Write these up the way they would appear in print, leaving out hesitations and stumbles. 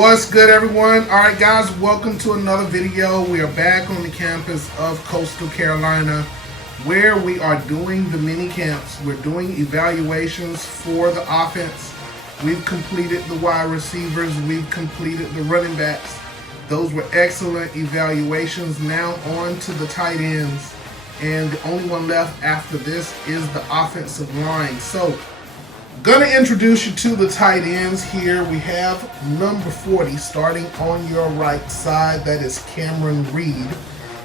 What's good, everyone? All right, guys, welcome to another video. We are back on the campus of Coastal Carolina where we are doing the mini camps. We're doing evaluations for the offense. We've completed the wide receivers. We've completed the running backs. Those were excellent evaluations. Now on to the tight ends. And the only one left after this is the offensive line. So, gonna introduce you to the tight ends here. We have number 40 starting on your right side. That is Cameron Reed.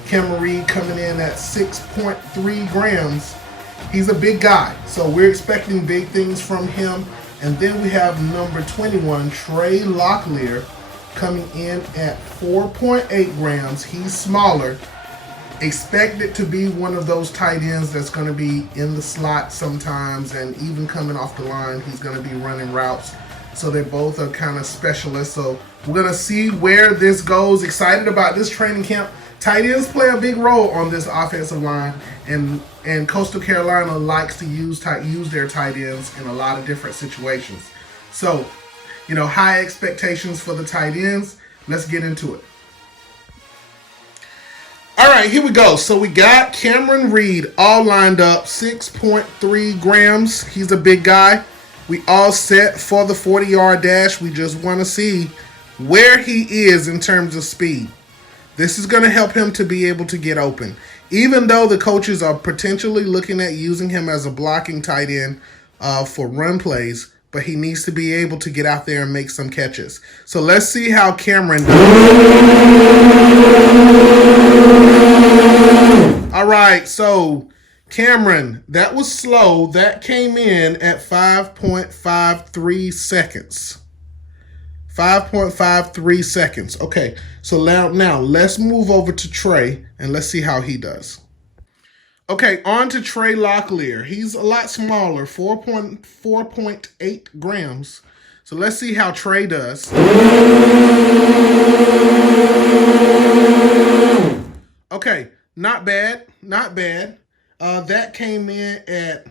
Cameron Reed coming in at 6.3 grams. He's a big guy, so we're expecting big things from him. And then we have number 21, Trey Locklear, coming in at 4.8 grams. He's smaller. Expected to be one of those tight ends that's going to be in the slot sometimes, and even coming off the line, he's going to be running routes. So they both are kind of specialists. So we're going to see where this goes. Excited about this training camp. Tight ends play a big role on this offensive line, and Coastal Carolina likes to use their tight ends in a lot of different situations. So, high expectations for the tight ends. Let's get into it. All right, here we go. So we got Cameron Reed all lined up, 6.3 grams. He's a big guy. We all set for the 40-yard dash. We just want to see where he is in terms of speed. This is going to help him to be able to get open. Even though the coaches are potentially looking at using him as a blocking tight end for run plays, but he needs to be able to get out there and make some catches. So let's see how Cameron All right, so Cameron, that was slow. That came in at 5.53 seconds. 5.53 seconds. Okay, so now let's move over to Trey and let's see how he does. Okay, on to Trey Locklear. He's a lot smaller, 4.8 grams. So let's see how Trey does. Okay, not bad, not bad. That came in at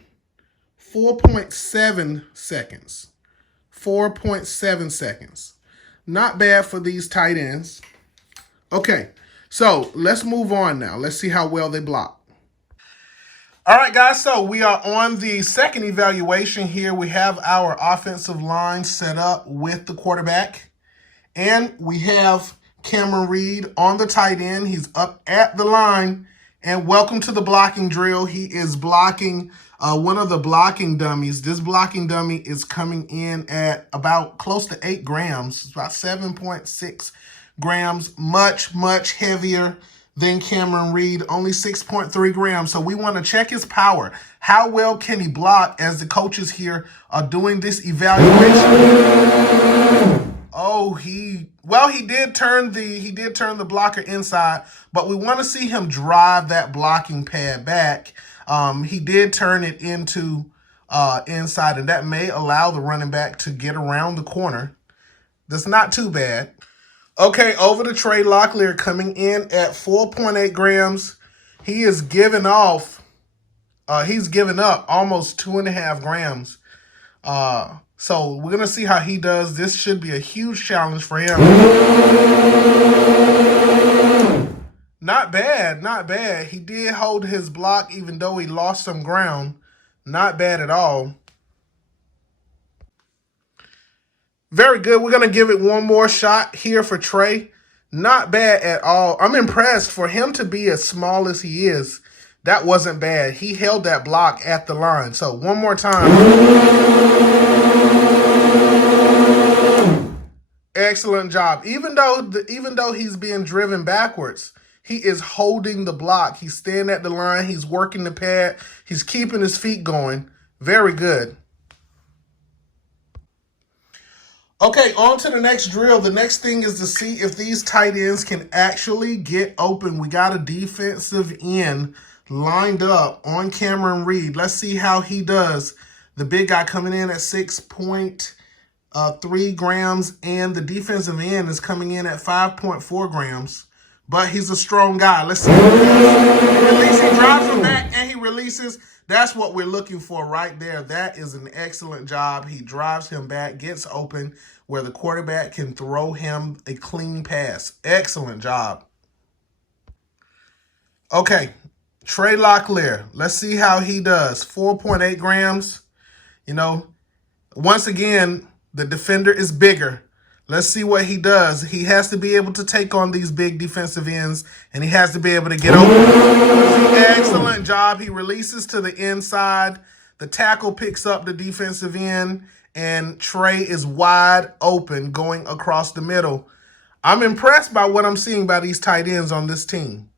4.7 seconds. 4.7 seconds. Not bad for these tight ends. Okay, so let's move on now. Let's see how well they block. All right, guys, so we are on the second evaluation here. We have our offensive line set up with the quarterback. And we have Cameron Reed on the tight end. He's up at the line. And welcome to the blocking drill. He is blocking one of the blocking dummies. This blocking dummy is coming in at about close to 8 grams. It's about 7.6 grams. Much, much heavier than Cameron Reed, only 6.3 grams. So we want to check his power. How well can he block as the coaches here are doing this evaluation? Oh, he did turn the blocker inside, but we want to see him drive that blocking pad back. He did turn it into inside, and that may allow the running back to get around the corner. That's not too bad. Okay, over to Trey Locklear coming in at 4.8 grams. He is giving off, he's given up almost 2.5 grams. So we're going to see how he does. This should be a huge challenge for him. Not bad, not bad. He did hold his block even though he lost some ground. Not bad at all. Very good. We're going to give it one more shot here for Trey. Not bad at all. I'm impressed for him to be as small as he is. That wasn't bad. He held that block at the line. So one more time. Excellent job. Even though he's being driven backwards, he is holding the block. He's staying at the line. He's working the pad. He's keeping his feet going. Very good. Okay, on to the next drill. The next thing is to see if these tight ends can actually get open. We got a defensive end lined up on Cameron Reed. Let's see how he does. The big guy coming in at 6.3 grams, and the defensive end is coming in at 5.4 grams. But he's a strong guy. Let's see. He drives him back and he releases. That's what we're looking for right there. That is an excellent job. He drives him back, gets open where the quarterback can throw him a clean pass. Excellent job. Okay, Trey Locklear. Let's see how he does. 4.8 grams. You know, once again, the defender is bigger. Let's see what he does. He has to be able to take on these big defensive ends, and he has to be able to get over. Excellent job. He releases to the inside. The tackle picks up the defensive end, and Trey is wide open going across the middle. I'm impressed by what I'm seeing by these tight ends on this team.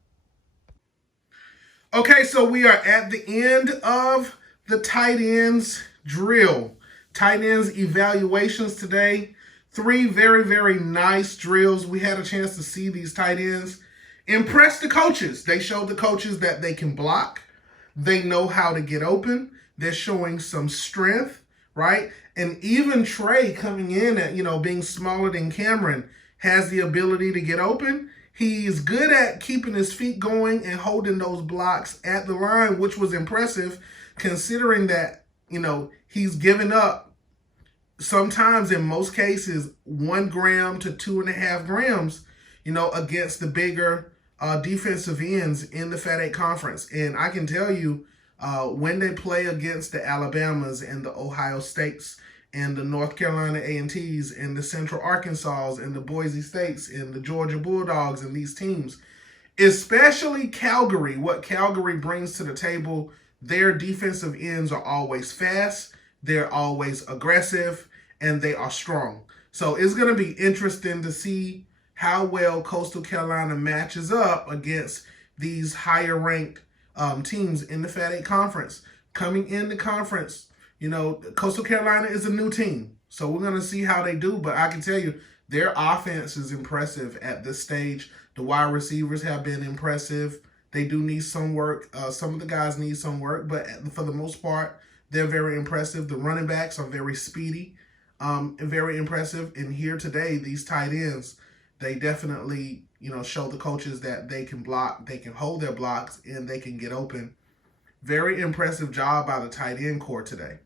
Okay, so we are at the end of the tight ends drill. Tight ends evaluations today. 3 very, very nice drills. We had a chance to see these tight ends impress the coaches. They showed the coaches that they can block. They know how to get open. They're showing some strength, right? And even Trey coming in at, being smaller than Cameron has the ability to get open. He's good at keeping his feet going and holding those blocks at the line, which was impressive considering that, he's given up sometimes, in most cases, 1 gram to 2.5 grams, against the bigger defensive ends in the Fat 8 Conference. And I can tell you, when they play against the Alabamas and the Ohio States and the North Carolina A&Ts and the Central Arkansas and the Boise States and the Georgia Bulldogs and these teams, especially Calgary, what Calgary brings to the table, their defensive ends are always fast, they're always aggressive, and they are strong. So it's going to be interesting to see how well Coastal Carolina matches up against these higher-ranked teams in the Fat 8 Conference. Coming in the conference, Coastal Carolina is a new team. So we're going to see how they do. But I can tell you, their offense is impressive at this stage. The wide receivers have been impressive. They do need some work. Some of the guys need some work. But for the most part, they're very impressive. The running backs are very speedy and very impressive. And here today, these tight ends, they definitely, show the coaches that they can block, they can hold their blocks, and they can get open. Very impressive job by the tight end core today.